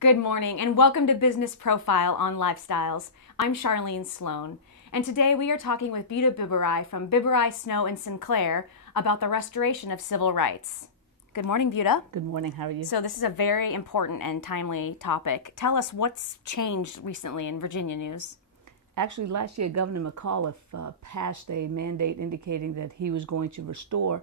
Good morning and welcome to Business Profile on Lifestyles. I'm Charlene Sloan, and today we are talking with Buta Biberaj from Biberaj, Snow and Sinclair about the restoration of civil rights. Good morning, Buta. Good morning, how are you? So this is a very important and timely topic. Tell us what's changed recently in Virginia news. Actually, last year, Governor McAuliffe passed a mandate indicating that he was going to restore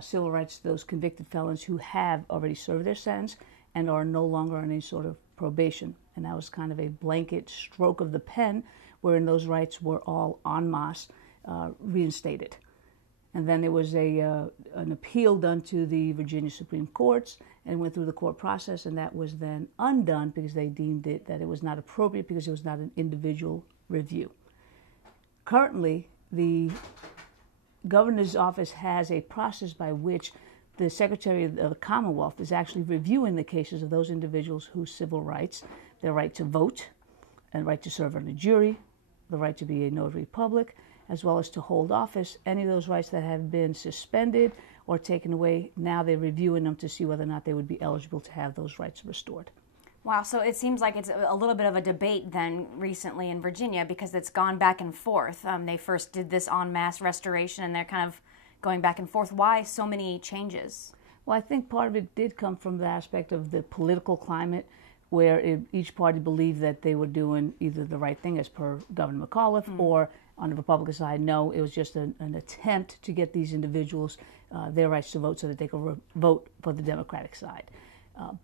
civil rights to those convicted felons who have already served their sentence and are no longer on any sort of probation. And that was kind of a blanket stroke of the pen, wherein those rights were all en masse reinstated. And then there was an appeal done to the Virginia Supreme Courts and went through the court process, and that was then undone because they deemed it that it was not appropriate because it was not an individual review. Currently, the governor's office has a process by which the Secretary of the Commonwealth is actually reviewing the cases of those individuals whose civil rights, their right to vote, and right to serve on a jury, the right to be a notary public, as well as to hold office, any of those rights that have been suspended or taken away, now they're reviewing them to see whether or not they would be eligible to have those rights restored. Wow, so it seems like it's a little bit of a debate then recently in Virginia because it's gone back and forth. They first did this en masse restoration and they're kind of going back and forth. Why so many changes? Well, I think part of it did come from the aspect of the political climate where each party believed that they were doing either the right thing as per Governor McAuliffe or on the Republican side, no, it was just an attempt to get these individuals their rights to vote so that they could vote for the Democratic side.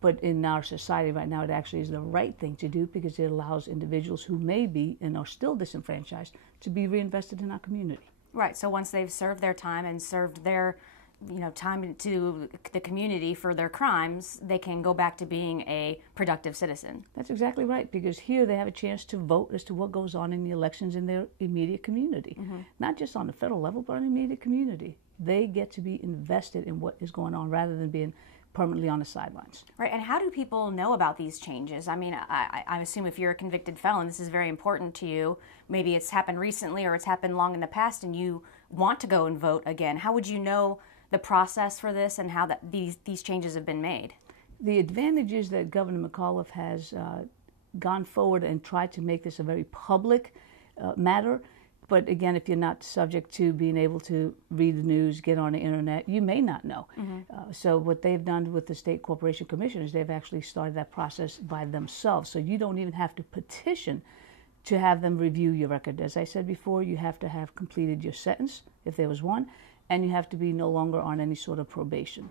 But in our society right now, it actually is the right thing to do because it allows individuals who may be and are still disenfranchised to be reinvested in our community. Right. So once they've served their time and served their, time to the community for their crimes, they can go back to being a productive citizen. That's exactly right, because here they have a chance to vote as to what goes on in the elections in their immediate community. Not just on the federal level, but on the immediate community. They get to be invested in what is going on rather than being permanently on the sidelines. Right, and how do people know about these changes? I mean, I assume if you're a convicted felon, this is very important to you. Maybe it's happened recently or it's happened long in the past and you want to go and vote again. How would you know the process for this and how these changes have been made? The advantage is that Governor McAuliffe has gone forward and tried to make this a very public matter. But again, if you're not subject to being able to read the news, get on the internet, you may not know. So what they've done with the State Corporation Commission is they've actually started that process by themselves. So you don't even have to petition to have them review your record. As I said before, you have to have completed your sentence, if there was one, and you have to be no longer on any sort of probation.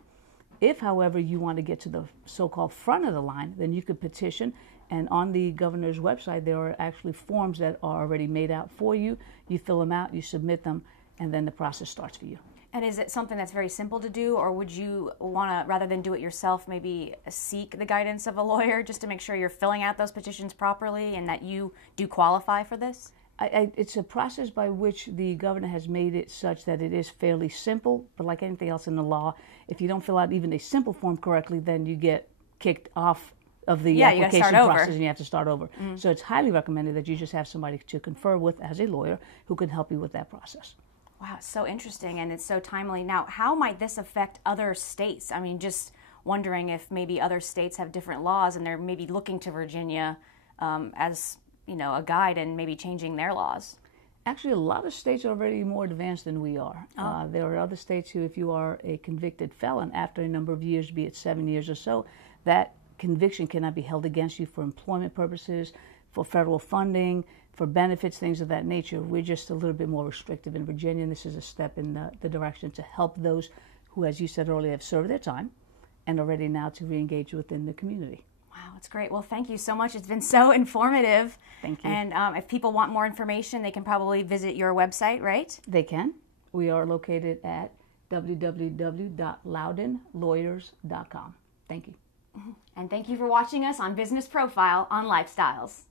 If, however, you want to get to the so-called front of the line, then you could petition. And on the governor's website, there are actually forms that are already made out for you. You fill them out, you submit them, and then the process starts for you. And is it something that's very simple to do, or would you want to, rather than do it yourself, maybe seek the guidance of a lawyer just to make sure you're filling out those petitions properly and that you do qualify for this? It's a process by which the governor has made it such that it is fairly simple, but like anything else in the law, if you don't fill out even a simple form correctly, then you get kicked off of the application process and you have to start over. So it's highly recommended that you just have somebody to confer with as a lawyer who can help you with that process. Wow, it's so interesting and it's so timely. Now, how might this affect other states? I mean, just wondering if maybe other states have different laws and they're maybe looking to Virginia as a guide and maybe changing their laws. Actually, a lot of states are already more advanced than we are. There are other states who, if you are a convicted felon after a number of years, be it 7 years or so, that conviction cannot be held against you for employment purposes, for federal funding, for benefits, things of that nature. We're just a little bit more restrictive in Virginia, and this is a step in the direction to help those who, as you said earlier, have served their time and are ready now to re-engage within the community. Wow, that's great. Well, thank you so much. It's been so informative. Thank you. And if people want more information, they can probably visit your website, right? They can. We are located at www.loudonlawyers.com. Thank you. And thank you for watching us on Business Profile on Lifestyles.